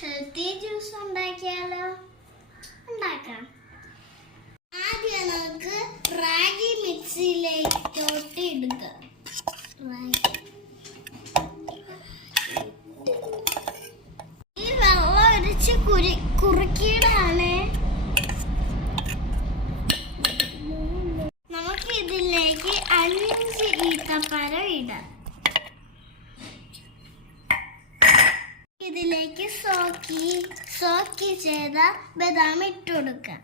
Healthy juice ഉണ്ടാക്കിയാലോ? ഉണ്ടാക്കാം. ആദ്യം നമുക്ക് റാഗി മിക്സിയിലോട്ട് ഇടുക. ഈ വെള്ളം ഒഴിച്ച് കുറുക്കിയിടാണ്. നമുക്ക് ഇതിലേക്ക് 5 ഈത്തപ്പഴം ഇടാം. ഇതിലേക്ക് സോക്കി ചെയ്ത ബദാം ഇട്ട് കൊടുക്കാം.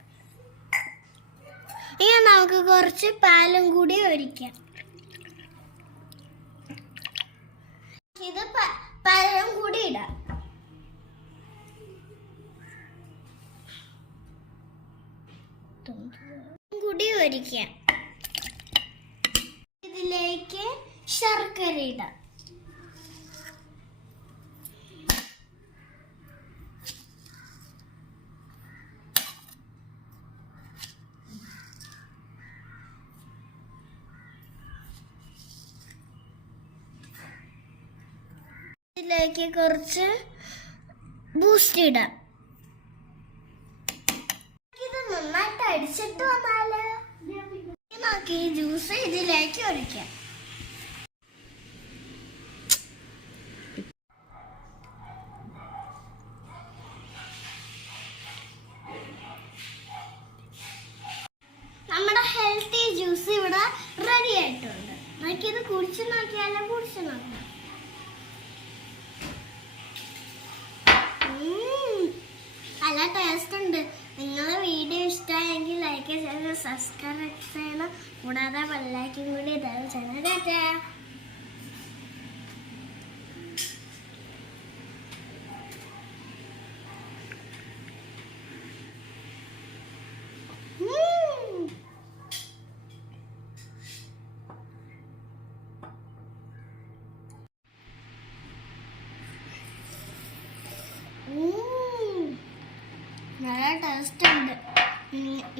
ഇനി നമുക്ക് കുറച്ച് പാലും കൂടി ഒഴിക്കാം. ഇത് പഴം കൂടി ഇടാം. കൂടി ഒഴിക്കാം. ഇതിലേക്ക് ശർക്കര ഇടാം. ഇതിലേക്ക് കുറച്ച് ബൂസ്റ്റ് ഇടാം. ഇത് നന്നായിട്ട് അടിച്ചിട്ട് വന്നാല് നമുക്ക് ഈ ജ്യൂസ് ഇതിലേക്ക് ഒഴിക്കാം. നമ്മുടെ ഹെൽത്തി ജ്യൂസ് ഇവിടെ റെഡി ആയിട്ടുണ്ട്. നമുക്കിത് കുടിച്ചു നോക്കാം. നല്ല ടേസ്റ്റ് ഉണ്ട്. നിങ്ങളുടെ വീഡിയോ ഇഷ്ടമായെങ്കിൽ ലൈക്ക് ചെയ്യണം, സബ്സ്ക്രൈബ് ചെയ്യണം, കൂടാതെ ബെല്ലൈക്കൻ കൂടി ഇടാൻ ചെയ്യണം. നല്ല ടേസ്റ്റ് ഉണ്ട്.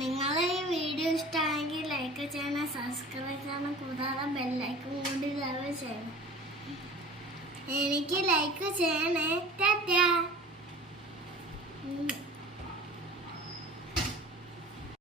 നിങ്ങളെ ഈ വീഡിയോ ഇഷ്ടമായെങ്കിൽ ലൈക്ക് ചെയ്യണം, സബ്സ്ക്രൈബ് ചെയ്യണം, കൂടാതെ ബെല്ലൈക്കൻ കൂടി ചെയ്യണം. എനിക്ക് ലൈക്ക് ചെയ്യണേ. ടാറ്റാ.